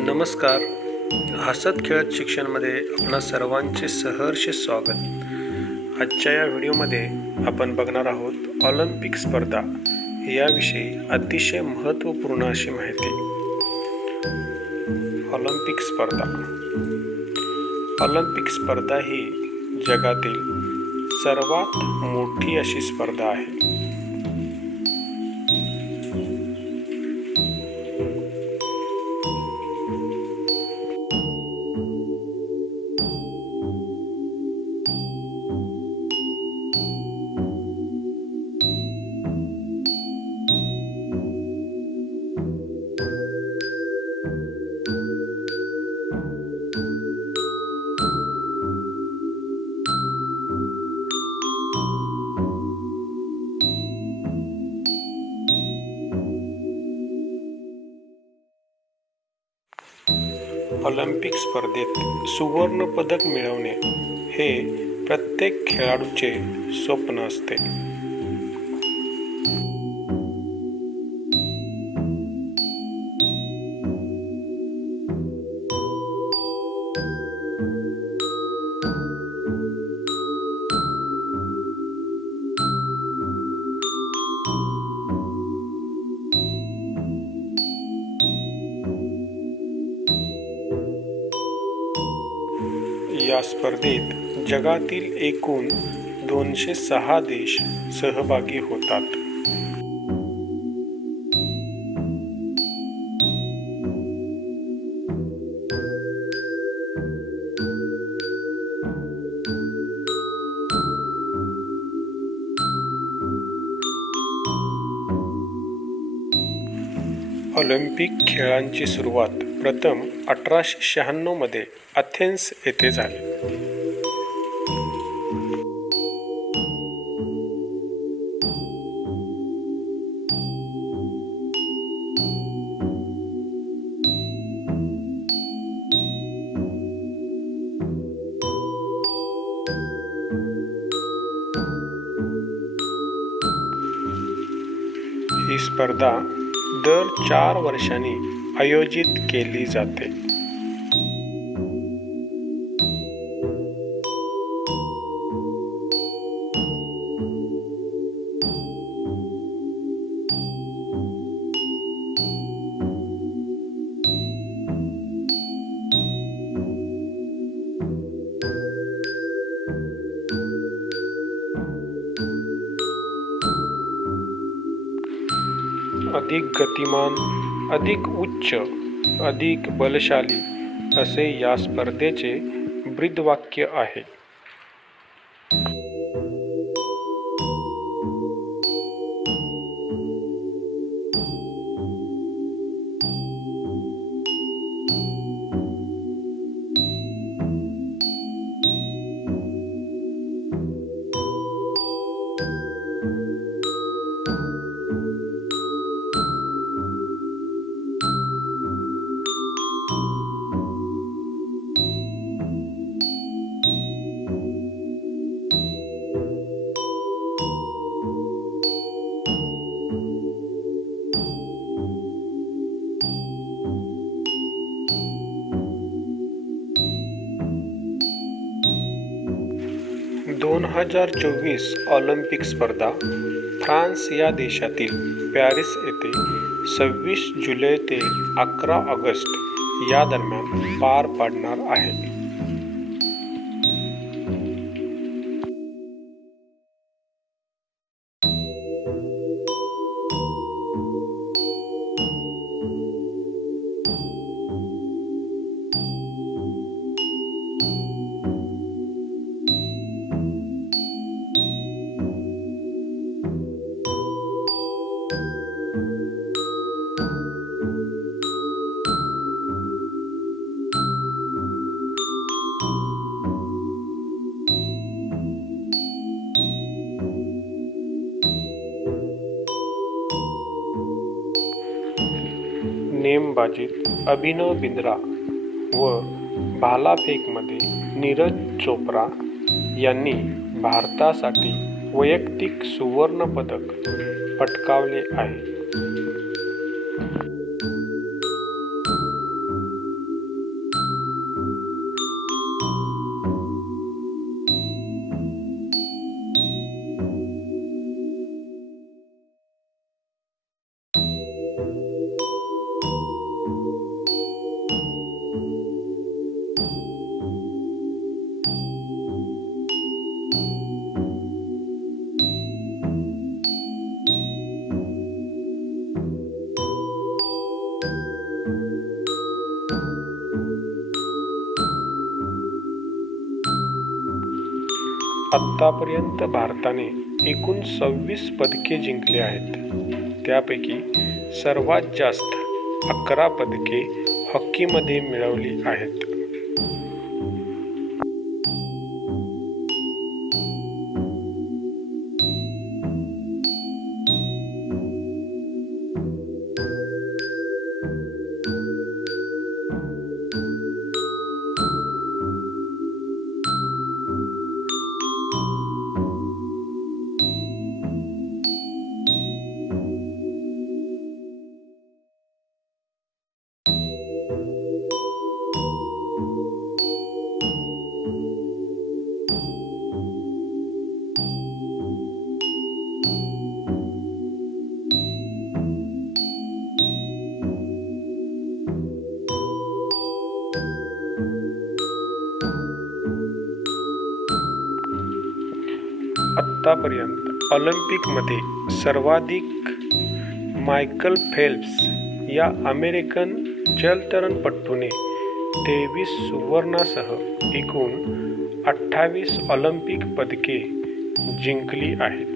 नमस्कार. हसत खेळत शिक्षणमध्ये आपणा सर्वांचे सहर्ष स्वागत. आजच्या या व्हिडिओमध्ये आपण बघणार आहोत ऑलिम्पिक स्पर्धा. याविषयी अतिशय महत्त्वपूर्ण अशी माहिती. ऑलिम्पिक स्पर्धा. ऑलिम्पिक स्पर्धा ही जगातील सर्वात मोठी अशी स्पर्धा आहे. ऑलिम्पिक स्पर्धेत सुवर्ण पदक मिळवणे हे प्रत्येक खेळाडूचे स्वप्न असते. या स्पर्धेत जगातील एकूण दोनशे सहा देश सहभागी होतात. ऑलिम्पिक खेळांची सुरुवात प्रथम अठराशे शहाण्णवमध्ये अथेन्स येथे झाली. ही स्पर्धा दर चार वर्षांनी आयोजित केली जाते। अधिक गतिमान अधिक उच्च अधिक बलशाली असे या स्पर्धेचे ब्रीदवाक्य आहे. दोन हजार चोवीस ऑलिम्पिक स्पर्धा फ्रान्स या देशातील पॅरिस येथे सव्वीस जुलै ते अकरा ऑगस्ट या दरम्यान पार पाडणार आहे नेमबाजीत अभिनव बिंद्रा व भालाफेकमध्ये नीरज चोप्रा यांनी भारतासाठी वैयक्तिक सुवर्णपदक पटकावले आहे. आत्तापर्यंत भारताने एकूण सव्वीस पदके जिंकली आहेत. त्यापैकी सर्वात जास्त अकरा पदके हॉकीमध्ये मिळवली आहेत. आत्तापर्यंत ऑलिम्पिकमध्ये सर्वाधिक मायकल फेल्प्स या अमेरिकन जलतरणपटूने तेवीस सुवर्णासह एकूण अठ्ठावीस ऑलिम्पिक पदके जिंकली आहेत.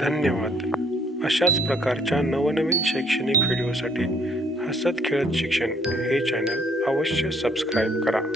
धन्यवाद. अशाच प्रकारच्या नवनवीन शैक्षणिक व्हिडिओसाठी हसत खेळत शिक्षण हे चॅनल अवश्य सबस्क्राईब करा.